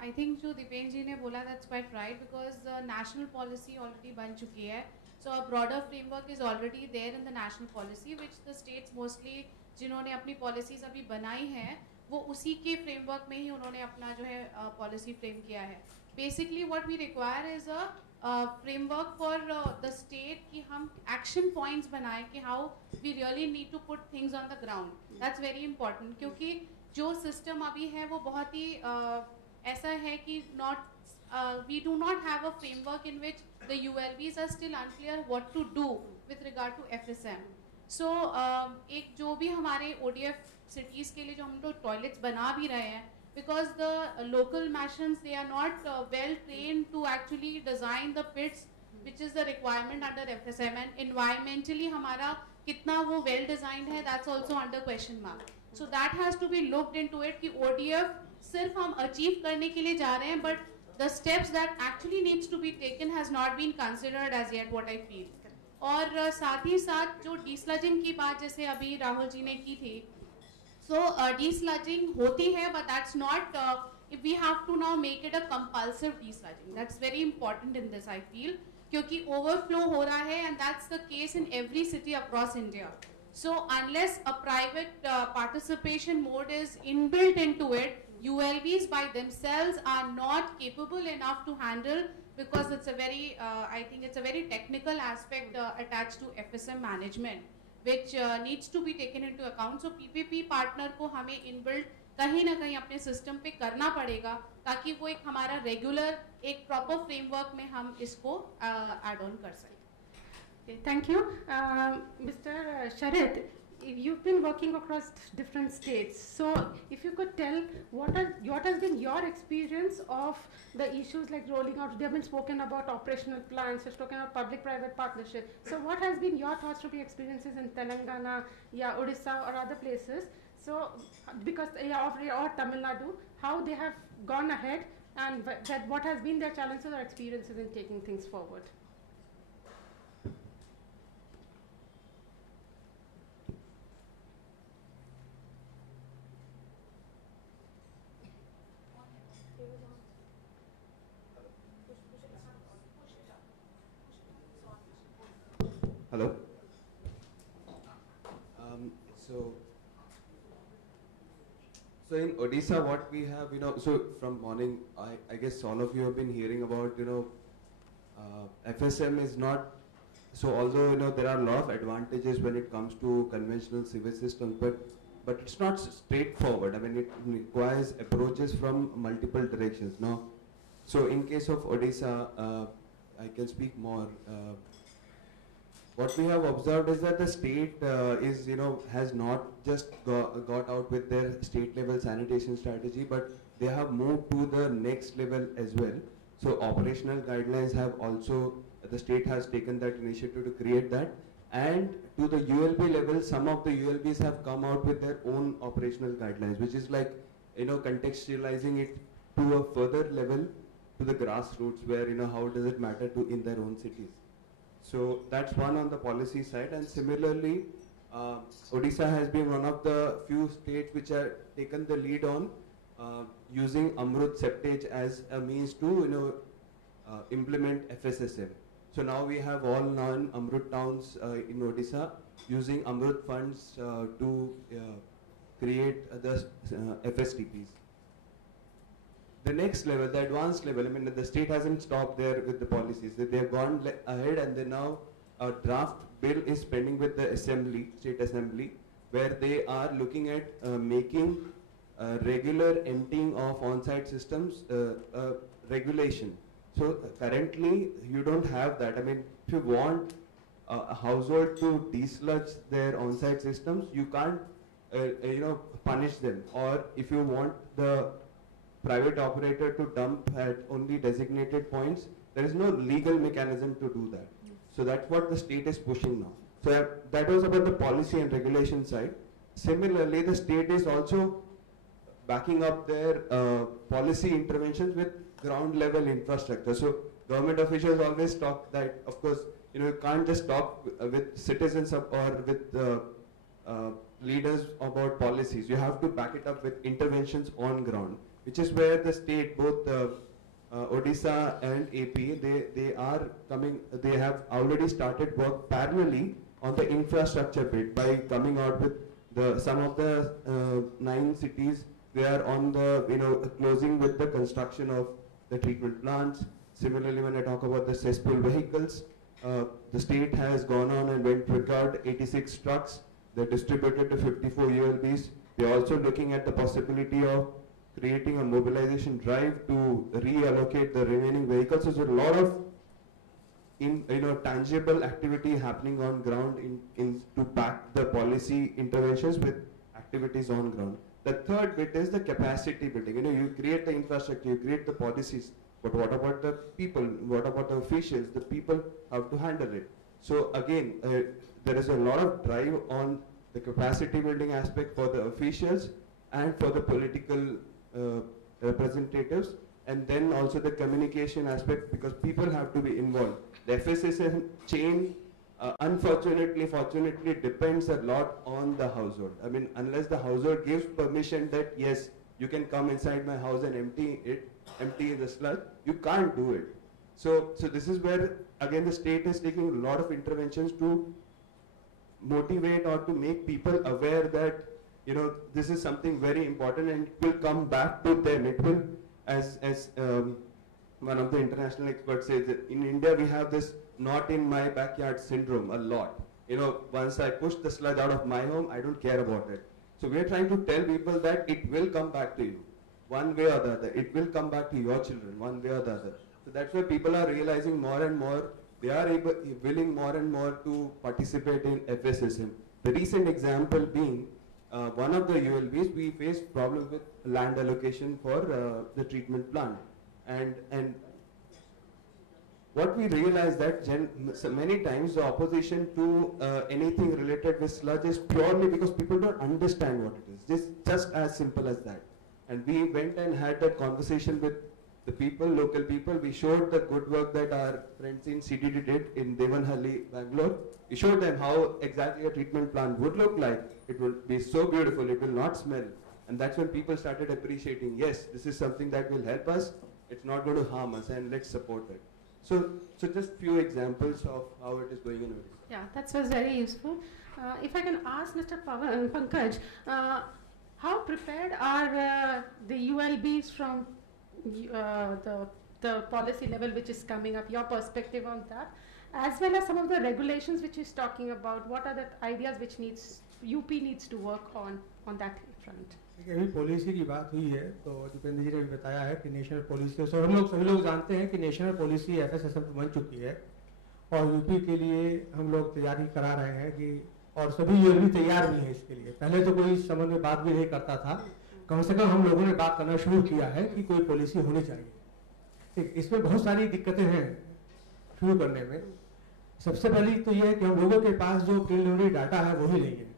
आई थिंक जो दीपेन जी ने बोला that's quite right, because national policy already बन चुकी है। So a broader framework is already there in the national policy, which the states mostly जिन्होंने अपनी policies अभी बनाई हैं वो उसी के framework में ही उन्होंने अपना जो है policy frame किया है। Basically what we require is a framework for the state कि हम action points बनाएं कि how we really need to put things on the ground. That's very important, क्योंकि जो system अभी है वो बहुत ही ऐसा है कि we do not have a framework in which the ULBs are still unclear what to do with regard to FSM. So एक जो भी हमारे ODF cities के लिए जो हम लोग toilets बना भी रहे हैं, because the local masons they are not well trained to actually design the pits which is the requirement under FSM, and environmentally हमारा कितना वो well designed है that's also under question mark. So that has to be looked into it कि ODF सिर्फ हम achieve करने के लिए जा रहे हैं, but the steps that actually needs to be taken has not been considered as yet, what I feel. और साथ ही साथ जो desludging की बात जैसे अभी राहुल जी ने की थी, so desludging होती है, but that's not if we have to now make it a compulsive desludging. That's very important in this I feel, क्योंकि overflow हो रहा है and that's the case in every city across India. So unless a private participation mode is inbuilt into it, ULBs by themselves are not capable enough to handle, because it's a very I think it's a very technical aspect attached to FSM management, which needs to be taken into account. So PPP partner को हमें inbuilt कहीं ना कहीं अपने system पे करना पड़ेगा ताकि वो एक हमारा regular एक proper framework में हम इसको add on कर सकें. Okay, thank you. Mr. Sharid, you've been working across different states. So if you could tell what has been your experience of the issues like rolling out, they have been spoken about operational plans, you've spoken about public-private partnership. So what has been your thoughts to be experiences in Telangana, Odisha or other places? So because or Tamil Nadu, how they have gone ahead and what has been their challenges or experiences in taking things forward? Hello. So in Odisha, what we have, so from morning, I guess all of you have been hearing about, FSM is not, so although, there are a lot of advantages when it comes to conventional civil systems, but it's not straightforward. I mean, it requires approaches from multiple directions, no? So in case of Odisha, I can speak more. what we have observed is that the state has not just got out with their state level sanitation strategy, but they have moved to the next level as well. So operational guidelines have also, the state has taken that initiative to create that. And to the ULB level, some of the ULBs have come out with their own operational guidelines, which is like, contextualizing it to a further level to the grassroots where, how does it matter to in their own cities. So that's one on the policy side. And similarly, Odisha has been one of the few states which have taken the lead on using Amrut Septage as a means to, implement FSSM. So now we have all non-Amrut towns in Odisha using Amrut funds to create the FSTPs. The next level, the advanced level, the state hasn't stopped there with the policies. They have gone ahead, and then now a draft bill is pending with the assembly, state assembly, where they are looking at making regular emptying of on-site systems regulation. So currently you don't have that. If you want a household to desludge their on-site systems, you can't punish them. Or if you want the private operator to dump at only designated points, there is no legal mechanism to do that. So that's what the state is pushing now. So that was about the policy and regulation side. Similarly, the state is also backing up their policy interventions with ground level infrastructure. So government officials always talk that, of course, you can't just talk with citizens or with leaders about policies. You have to back it up with interventions on ground, which is where the state, both Odisha and AP, they have already started work parallelly on the infrastructure bit by coming out with some of the 9 cities. They are on the, closing with the construction of the treatment plants. Similarly, when I talk about the cesspool vehicles, the state has gone on and procured 86 trucks. They're distributed to 54 ULBs. They're also looking at the possibility of creating a mobilization drive to reallocate the remaining vehicles. So there's a lot of tangible activity happening on ground to back the policy interventions with activities on ground. The third bit is the capacity building. You create the infrastructure, you create the policies, but what about the people? What about the officials? The people have to handle it. So again, there is a lot of drive on the capacity building aspect for the officials and for the political representatives, and then also the communication aspect, because people have to be involved. The FSSM chain, fortunately depends a lot on the household. Unless the household gives permission that yes, you can come inside my house and empty the sludge, you can't do it. So this is where again the state is taking a lot of interventions to motivate or to make people aware that this is something very important, and it will come back to them. It will, as one of the international experts says, that in India we have this not in my backyard syndrome a lot. Once I push the sludge out of my home, I don't care about it. So we are trying to tell people that it will come back to you, one way or the other. It will come back to your children, one way or the other. So that's why people are realizing more and more, they are willing more and more to participate in FSSM. The recent example being, one of the ULBs, we faced problems with land allocation for the treatment plant. And what we realized that so many times the opposition to anything related with sludge is purely because people don't understand what it is. Just as simple as that. And we went and had that conversation with the people, local people. We showed the good work that our friends in CDD did in Devanhalli, Bangalore. We showed them how exactly a treatment plant would look like. It will be so beautiful, it will not smell. And that's when people started appreciating, yes, this is something that will help us, it's not going to harm us, and let's support it. So just few examples of how it is going on. Yeah, that was very useful. If I can ask Mr. Pankaj, how prepared are the ULBs from the policy level which is coming up, your perspective on that, as well as some of the regulations which is talking about, what are the ideas which UP needs to work on that front? अभी पॉलिसी की बात हुई है तो दीपेंद्र जी ने भी बताया है कि नेशनल पॉलिसी, तो हम लोग सभी लोग जानते हैं कि नेशनल पॉलिसी FSSM बन चुकी है और यूपी के लिए हम लोग तैयारी करा रहे हैं कि, और सभी यूएलबी तैयार भी है इसके लिए। पहले तो कोई इस संबंध में बात भी नहीं करता था, कम से कम हम लोगों ने बात करना शुरू किया है कि कोई पॉलिसी होनी चाहिए। ठीक, इसमें बहुत सारी दिक्कतें हैं शुरू करने में। सबसे पहली तो यह है कि हम लोगों के पास जो प्रीलिमिनरी डाटा है वही नहीं है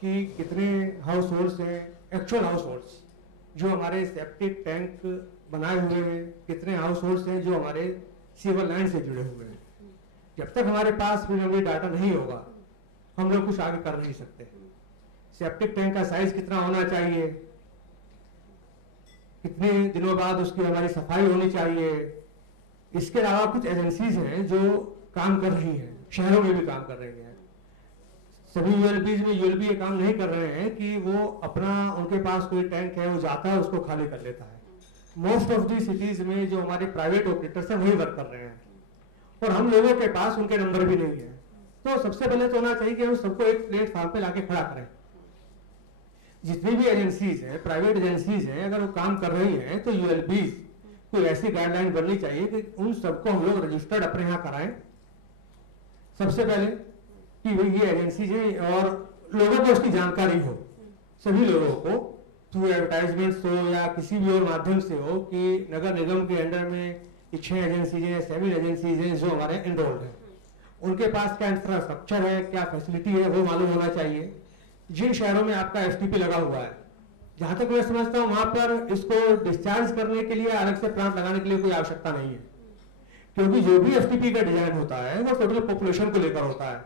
कि कितने हाउस होल्ड्स हैं, एक्चुअल हाउस होल्ड्स जो हमारे सेप्टिक टैंक बनाए हुए हैं, कितने हाउस होल्ड्स हैं जो हमारे सीवर लाइन से जुड़े हुए हैं। जब तक हमारे पास प्रीलिमिनरी डाटा नहीं होगा हम लोग कुछ आगे कर नहीं सकते। सेप्टिक टैंक का साइज कितना होना चाहिए, कितने दिनों बाद उसकी हमारी सफाई होनी चाहिए। इसके अलावा कुछ एजेंसीज हैं जो काम कर रही हैं, शहरों में भी काम कर रही हैं। सभी यूएलबीज में यूएलबी ये काम नहीं कर रहे हैं कि वो अपना, उनके पास कोई टैंक है वो जाता है उसको खाली कर लेता है। मोस्ट ऑफ दी सिटीज में जो हमारे प्राइवेट ऑपरेटर्स हैं वही वर्क कर रहे हैं और हम लोगों के पास उनके नंबर भी नहीं है। तो सबसे पहले तो होना चाहिए कि हम सबको एक प्लेटफॉर्म पे लाके खड़ा करें। जितनी भी एजेंसीज हैं, प्राइवेट एजेंसीज हैं, अगर वो काम कर रही हैं तो यूएलबीज कोई ऐसी गाइडलाइन बननी चाहिए कि उन सबको हम लोग रजिस्टर्ड अपने यहाँ कराएं सबसे पहले, कि ये एजेंसीज हैं और लोगों को उसकी जानकारी हो, सभी लोगों को थ्रू एडवर्टाइजमेंट्स हो या किसी भी और माध्यम से हो कि नगर निगम के अंडर में 6 एजेंसीज हैं, 7 एजेंसीज हैं जो हमारे एनरोल्ड हैं, उनके पास क्या इंफ्रास्ट्रक्चर है, क्या फैसिलिटी है वो मालूम होना चाहिए। जिन शहरों में आपका एसटीपी लगा हुआ है, जहां तक मैं समझता हूं वहां पर इसको डिस्चार्ज करने के लिए अलग से प्लांट लगाने के लिए कोई आवश्यकता नहीं है, क्योंकि जो भी एसटीपी का डिजाइन होता है वो टोटल पॉपुलेशन को लेकर होता है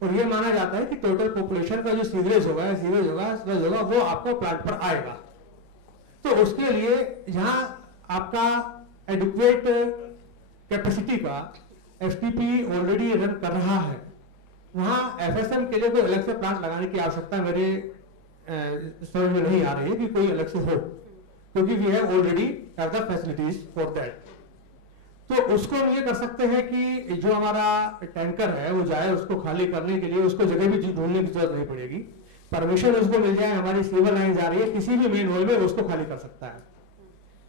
और ये माना जाता है कि टोटल पॉपुलेशन का जो सीवरेज होगा, स्लज होगा वो आपको प्लांट पर आएगा। तो उसके लिए जहां आपका एडिक्वेट कैपेसिटी का एसटीपी ऑलरेडी रन कर रहा है, वहां एफएसएम के लिए कोई अलग से प्लांट लगाने की आवश्यकता मेरे समझ में नहीं आ रही है कि कोई अलग से हो, क्योंकि we have already have the facilities for that. तो उसको हम ये कर सकते हैं कि जो हमारा टैंकर है वो जाए, उसको खाली करने के लिए उसको जगह भी ढूंढने की जरूरत नहीं पड़ेगी, परमिशन उसको मिल जाए, हमारी सीवर लाइन जा रही है किसी भी मेन होल में उसको खाली कर सकता है,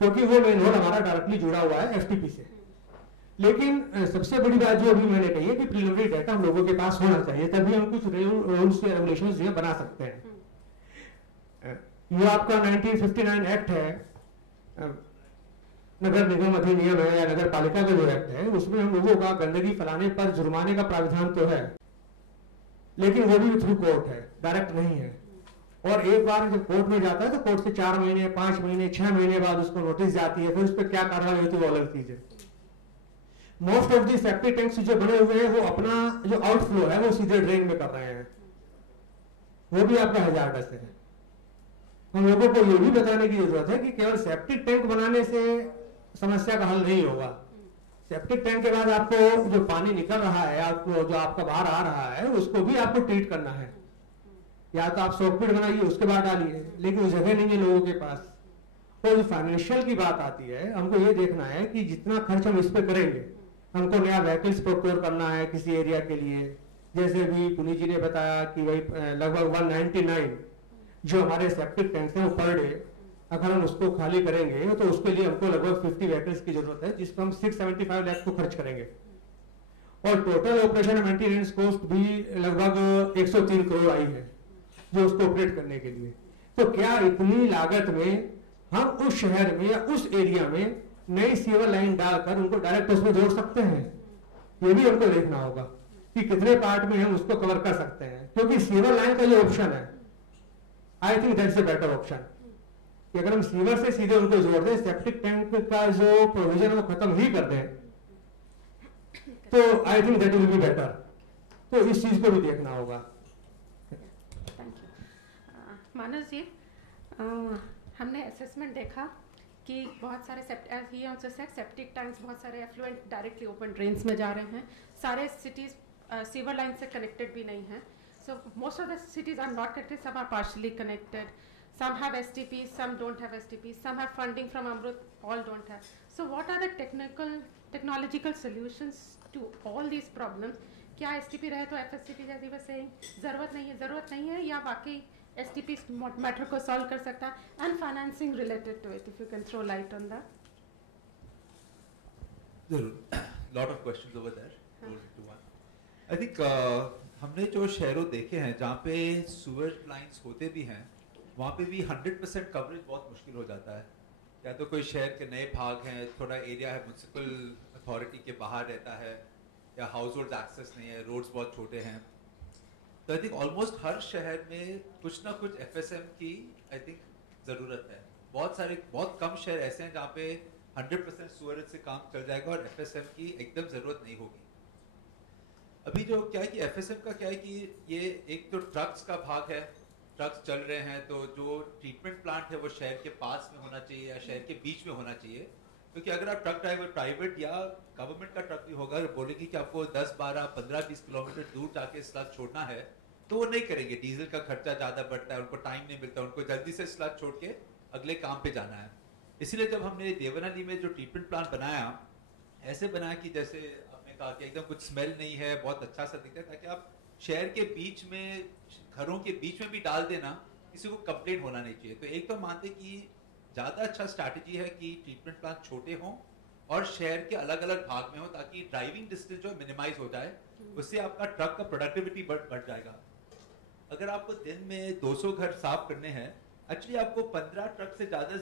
क्योंकि वो मेन होल हमारा डायरेक्टली जुड़ा हुआ है एफटीपी से। लेकिन सबसे बड़ी बात जो अभी मैंने कही है कि प्रीलिमिनरी डाटा हम लोगों के पास होना चाहिए, तभी हम कुछ रूल्स या रेगुलेशंस जो है बना सकते हैं। ये आपका 1959 एक्ट है, नगर निगम अधिनियम है या नगर पालिका का जो एक्ट है, उसमें हम लोगों का गंदगी फैलाने पर जुर्माने का प्रावधान तो है, लेकिन वो भी थ्रू कोर्ट है, डायरेक्ट नहीं है। और एक बार जब कोर्ट में जाता है तो कोर्ट से 4 महीने, 5 महीने, 6 महीने बाद उसको नोटिस जाती है, फिर उस पर क्या कार्रवाई होती है वो अलग चीज है। Most of the septic tanks जो बने हुए हैं वो अपना जो आउटफ्लो है वो सीधे ड्रेन में कर रहे हैं, वो भी आपका हैजार्डस है। हम लोगों को ये भी बताने की जरूरत है कि केवल सेप्टिक टैंक बनाने से समस्या का हल नहीं होगा। सेप्टिक टैंक के बाद आपको जो पानी निकल रहा है, आपको जो आपका बाहर आ रहा है, उसको भी आपको ट्रीट करना है। या तो आप सॉकपिट बनाइए उसके बाद डालिए, लेकिन वो जगह नहीं है लोगों के पास। और जो फाइनेंशियल की बात आती है, हमको ये देखना है कि जितना खर्च हम इस पे करेंगे, हमको नया व्हीकल्स प्रोक्योर करना है किसी एरिया के लिए, जैसे भी पुनी जी ने बताया कि भाई लगभग 199 जो हमारे सेप्टिक टैंक्स हैं वो पर डे अगर हम उसको खाली करेंगे तो उसके लिए हमको लगभग 50 व्हीकल्स की जरूरत है, जिसको हम 675 लाख को खर्च करेंगे। और total operation and maintenance cost भी लगभग 103 करोड़ आई है जो उसको ऑपरेट करने के लिए। तो क्या इतनी लागत में हम उस शहर में या उस एरिया में नई सीवर लाइन डालकर उनको डायरेक्ट उसमें जोड़ सकते हैं? ये भी हमको देखना होगा कि कितने पार्ट में हम उसको कवर कर सकते हैं, क्योंकि सीवर लाइन का जो ऑप्शन है, I think that's a better option. कि अगर हम सीवर से सीधे उनको जोड़ दें, सेप्टिक टैंक का जो प्रोविजन वो खत्म ही कर दें, तो I think that will be better. तो इस चीज को भी देखना होगा। मानस जी, हमने असेसमेंट देखा कि बहुत सारे सेप्टिक टैंक्स, बहुत सारे एफ्लुएंट डायरेक्टली ओपन ड्रेन्स में जा रहे हैं। सारे सिटीज सीवर लाइन से कनेक्टेड भी नहीं है। So most of the cities are not connected, some are partially connected, some have STP, some don't have STP, some have funding from Amrut, all don't have. So what are the technological solutions to all these problems? क्या STP रहे तो FSCP जैसे बस ज़रूरत नहीं है या वाकई STP मैटर को सॉल्व कर सकता है? And financing related to it, if you can throw light on that. जरूर। lot of questions over there. Rolled into one. I think हमने जो शहरों देखे हैं जहाँ पे sewer lines होते भी हैं, वहाँ पे भी 100% coverage बहुत मुश्किल हो जाता है. या तो कोई शहर के नए भाग हैं, थोड़ा एरिया है म्यूनसिपल अथॉरिटी के बाहर रहता है, या हाउस होल्ड एक्सेस नहीं है, रोड्स बहुत छोटे हैं. तो आई थिंक ऑलमोस्ट हर शहर में कुछ ना कुछ FSM की आई थिंक ज़रूरत है. बहुत कम शहर ऐसे हैं जहाँ पे 100% सीवरेज से काम चल जाएगा और FSM की एकदम ज़रूरत नहीं होगी. अभी जो क्या है कि FSM का क्या है कि ये एक तो ट्रक्स का भाग है, ट्रक्स चल रहे हैं तो जो ट्रीटमेंट प्लांट है वो शहर के पास में होना चाहिए या शहर के बीच में होना चाहिए. क्योंकि अगर आप ट्रक ड्राइवर प्राइवेट या गवर्नमेंट का ट्रक भी होगा और बोलेगी कि आपको 10, 12, 15, 20 किलोमीटर दूर जाके स्लग छोड़ना है तो वो नहीं करेंगे. डीजल का खर्चा ज़्यादा बढ़ता है, उनको टाइम नहीं मिलता, उनको जल्दी से स्लग छोड़ के अगले काम पे जाना है. इसलिए जब हमने देवनाली में जो ट्रीटमेंट प्लांट बनाया, ऐसे बनाया कि जैसे आपने कहा कि एकदम कुछ स्मेल नहीं है, बहुत अच्छा सा दिखता है, ताकि आप शहर के बीच में, घरों के बीच में भी डाल देना, किसी को कंप्लेंट होना नहीं चाहिए. तो एक तो मानते कि ज़्यादा अच्छा स्ट्रैटेजी है कि ट्रीटमेंट प्लांट छोटे हों और शहर के अलग अलग भाग में हो, ताकि ड्राइविंग डिस्टेंस जो मिनिमाइज हो जाए. उससे आपका ट्रक का प्रोडक्टिविटी बढ़ जाएगा. अगर आपको दिन में 200 घर साफ करने हैं, एक्चुअली आपको 15 ट्रक से ज़्यादा